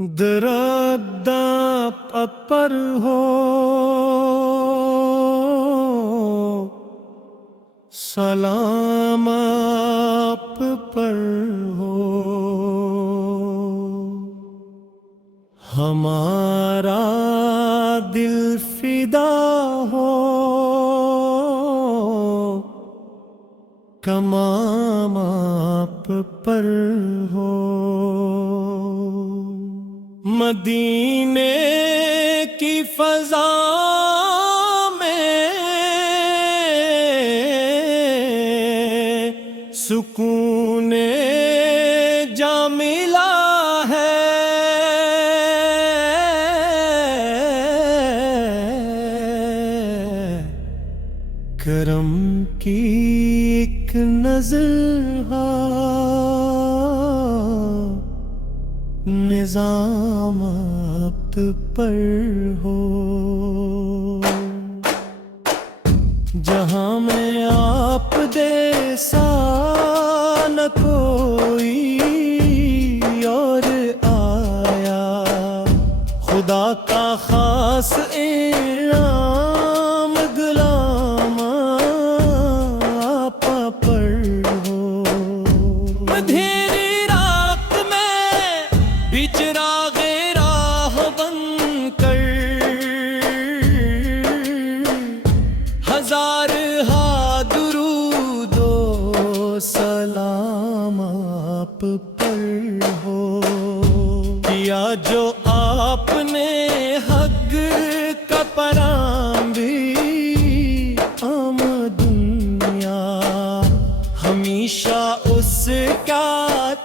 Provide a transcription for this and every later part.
درود آپ پر ہو، سلام آپ پر ہو، ہمارا دل فدا ہو، کمام آپ پر ہو۔ مدینے کی فضا میں سکون جا ملا ہے، کرم کی ایک نظر نظام آپ پر ہو۔ جہاں میں آپ جیسا نہ کوئی اور آیا، خدا کا خاص انعام غلام آپ پر ہو۔ اندھیری رات میں بھی چراغ راہ بن کر، ہزار ہا درود و سلام آپ پر ہو۔ کیا جو آپ نے حق کا پیام بھی عام دنیا، ہمیشہ اس کا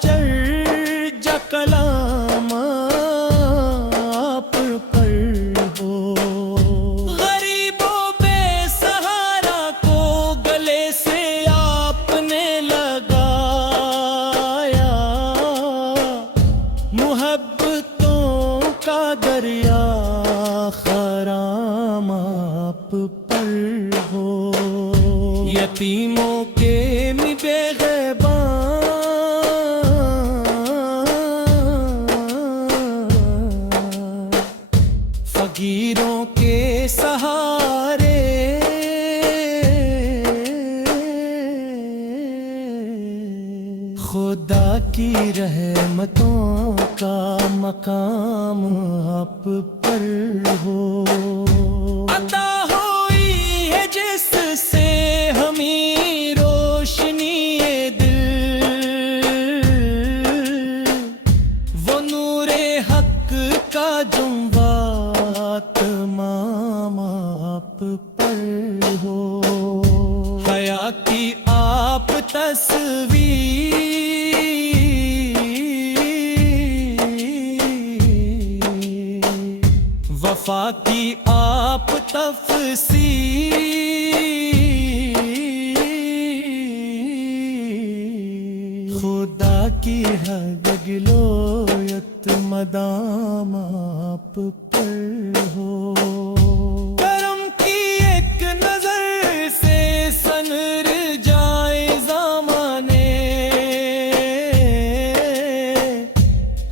چرجا کلام آپ پر ہو۔ غریب و بے سہارا کو گلے سے آپ نے لگایا، محبتوں کا دریا خرام آپ پر ہو۔ یتیموں کے نگہباں، فقیروں کے سہارے، خدا کی رحمتوں کا مقام آپ پر ہو۔ عطا ہوئی ہے جس سے ہمیں روشنی دل، وہ نور حق کا جمعہ تمام آپ پر ہو۔ حیا کی آپ تصویر، وفا کی آپ تفسیر، خدا کی ہے گلویت مدام آپ پر ہو۔ کرم کی ایک نظر سے سنر جائے زمانے،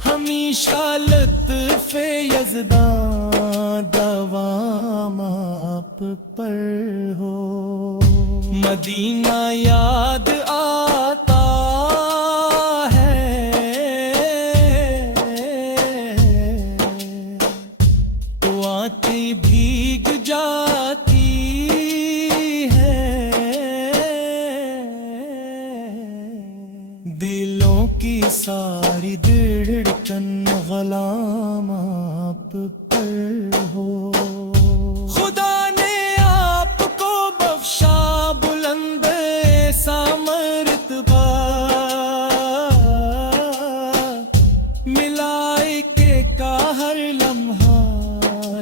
ہمیشہ لطف یزدان دوام آپ پر ہو۔ مدینہ یاد آتا ہے تو آنکھیں بھیگ جاتی ہے، دلوں کی ساری دھڑکن غلام آپ پر ہو۔ خدا نے آپ کو بخشا بلند ایسا مرتبہ، ملائکے کا ہر لمحہ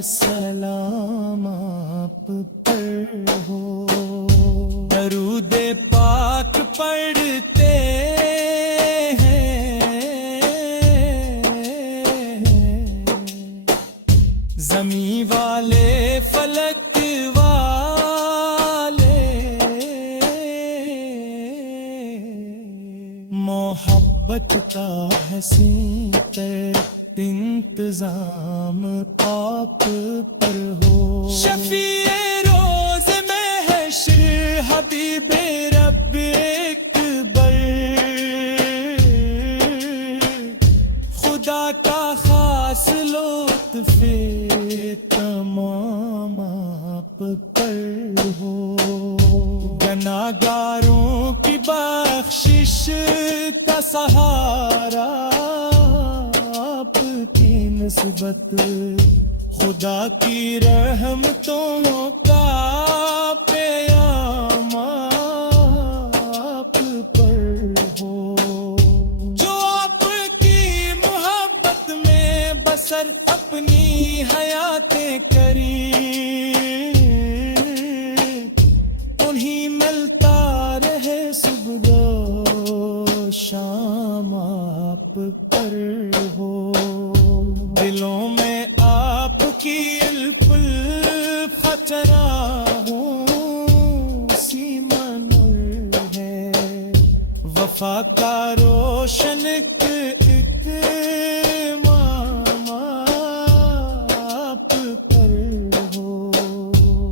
سلام آپ پر ہو۔ درود پاک پڑھتے زمیں والے فلک والے، محبت کا حسین تر دن انتظام آپ پر ہو. شفیع روز محشر حبیب رب اکبر، خدا کا خاص لطف تمام آپ پر ہو. گناہگاروں کی بخشش کا سہارا آپ کی نسبت، خدا کی رحمتوں کا پیام آپ پر ہو. جو آپ کی محبت میں بسر اپنی حیاتیں کری، انہیں ملتا رہے صبح و شام آپ پر ہو. دلوں میں آپ کی الفت ہوں سیما نور ہے، وفا کا روشن اتمام آپ پر ہو.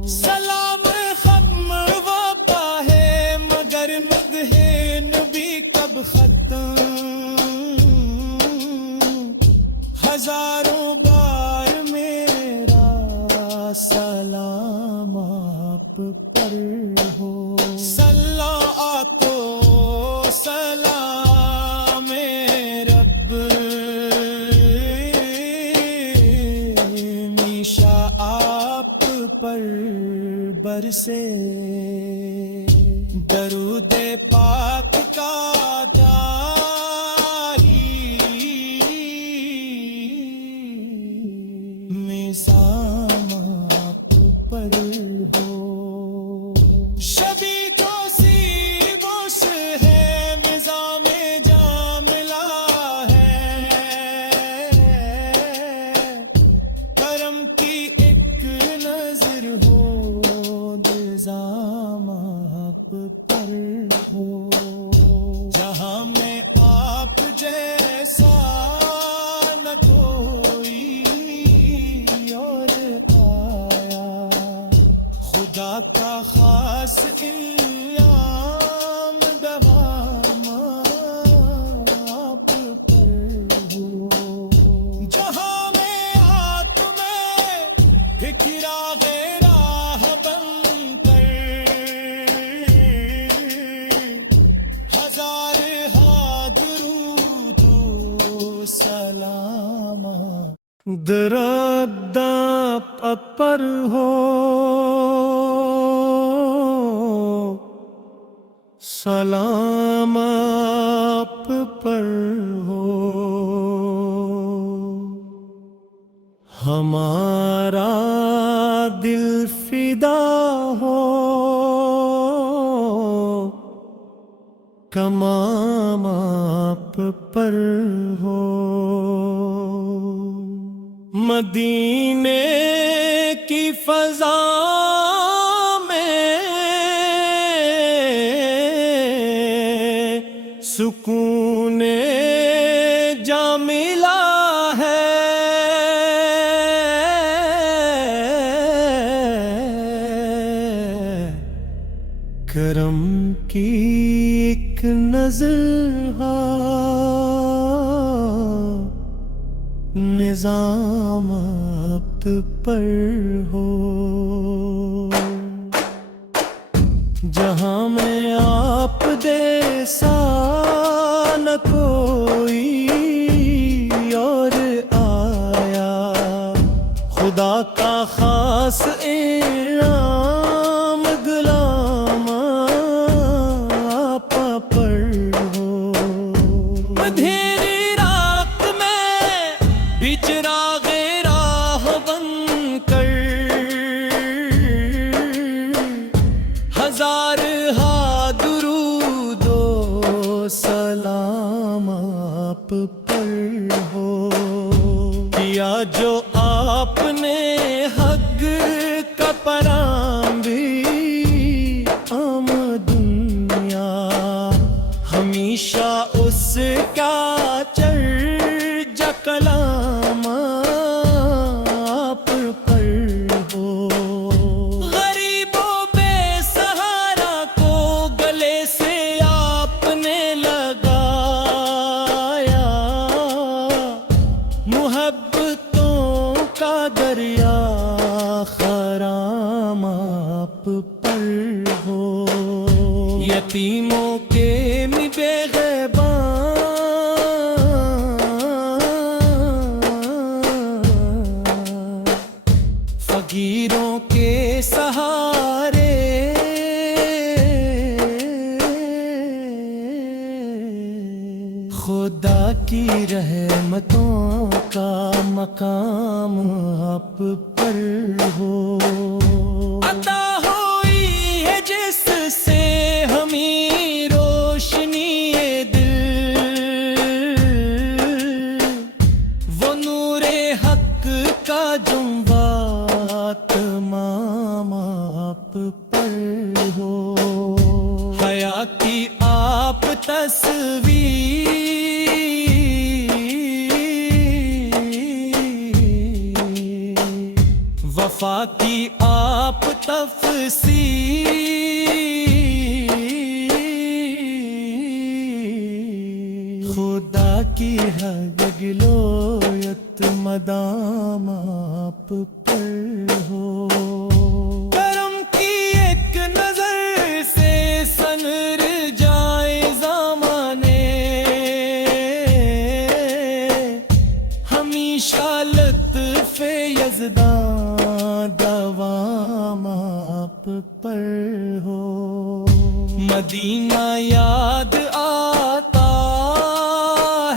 سلام ختم وفا ہے مگر مدح نبی کب ختم، ہزاروں بار میرا سلام آپ پر ہو. صلی تو سلام رب میشا آپ پر برسے، درود پاک کا جاری نظام آپ پر ہو. شبی تو سی بوش ہے نظام جاملہ ہے، کرم کی ایک نظر ہو نظام آپ پر ہو. جہاں میں آپ جیسا نہ کوئی اور آیا، خدا کا خاص انعام دوام آپ پر ہو. جہاں میں تمہیں فکرا راہ بن کر، ہزار درود و سلام درود آپ پر ہو. سلام آپ پر ہو. ہمارا دل فدا ہو کمام آپ پر ہو. مدینے کی فضا میں سکون جا ملا ہے، کرم کی ایک نظر نظام آپ پر ہو. جہاں میں آپ جیسا نہ کوئی اور آیا، خدا کا خاص انعام غلام آپ پر ہو. اندھیری رات میں بھی چراغ راہ بن کر، ہزار درود و سلام آپ پر ہو. کیا جو آپ نے حق کا پیام بھی عام دنیا، ہمیشہ اس کا چرج کلام محبتوں کا دریا خرام آپ پر ہو، یتیموں کے بے غیباں فقیروں کے سہارے خدا کی رحمتوں کا مقام آپ پر ہو، عطا ہوئی ہے جس سے ہمیں روشنی دل، وہ نور حق کا جمبا تمام آپ پر ہو، حیا کی آپ تصویر، وفا کی آپ تفسیر، خدا کی ہے گلویت مدام آپ پر ہو، کرم کی ایک نظر سے سنر جائے زمانے، ہمیشہ لطف یزداں دوام آپ پر ہو، مدینہ یاد آتا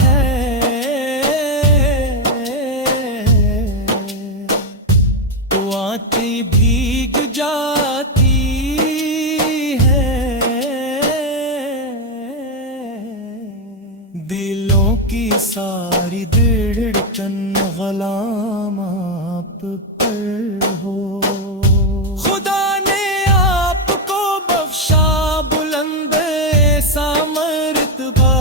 ہے تو آنکھیں بھیگ جاتی ہے، دلوں کی ساری دھڑکن غلام آپ پر ہو، خدا نے آپ کو بخشا بلند ایسا مرتبہ،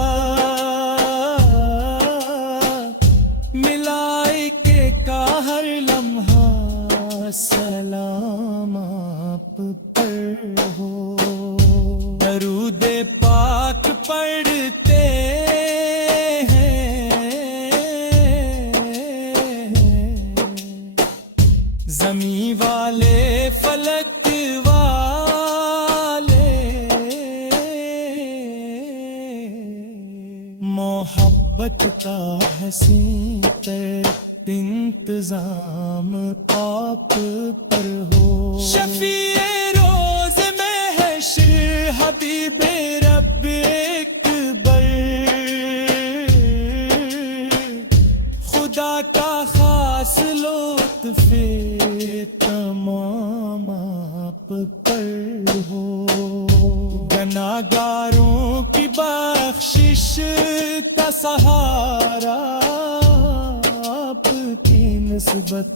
ملائکے کا ہر لمحہ سلام آپ پر ہو، درود پاک پڑھتے زمیں والے فلک والے، محبت کا حسین تر انتظام آپ پر ہو، شفیع روز محشر حبیب رب اکبر، خدا کا خاص لطف تمام آپ پر ہو، گناہگاروں کی بخشش کا سہارا آپ کی نسبت،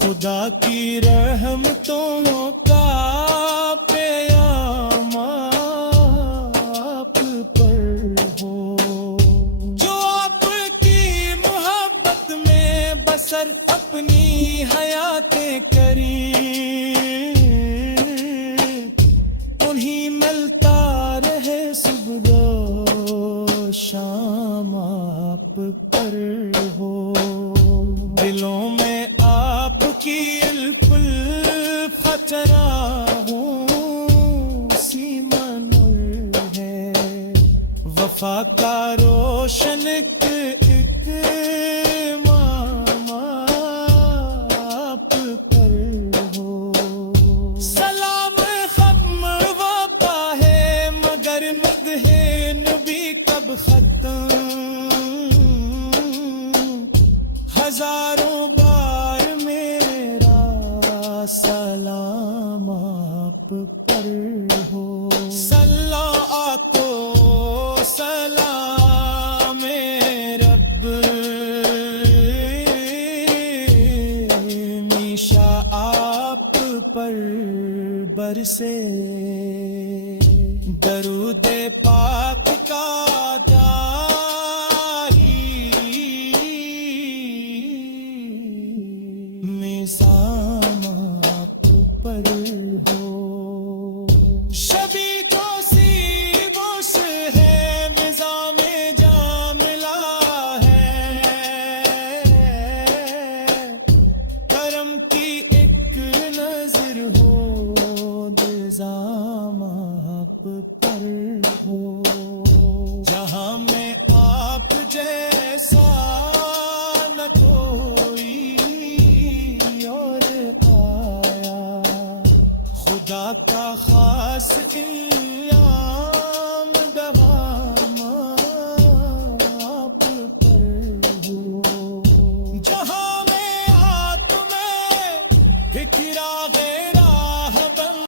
خدا کی رحمتوں کا پیام آپ پر ہو، جو آپ کی محبت میں بسر اپنی حیاتیں کری، انہیں ملتا رہے صبح و شام آپ پر ہو، دلوں میں آپ کی الف الفت ہوں سیما نور ہے، وفا کا روشن امام آپ پر ہو، سلام ختم وفا ہے مگر مدح نبی کب ختم، ہزاروں بار میرا سلام آپ پر ہو، صلی آقا سلام رب میشا آپ پر برسے، درود پاک کا نظام آپ پر ہو، شبی تو سیبوس ہے نظام جاملہ ہے، مجھے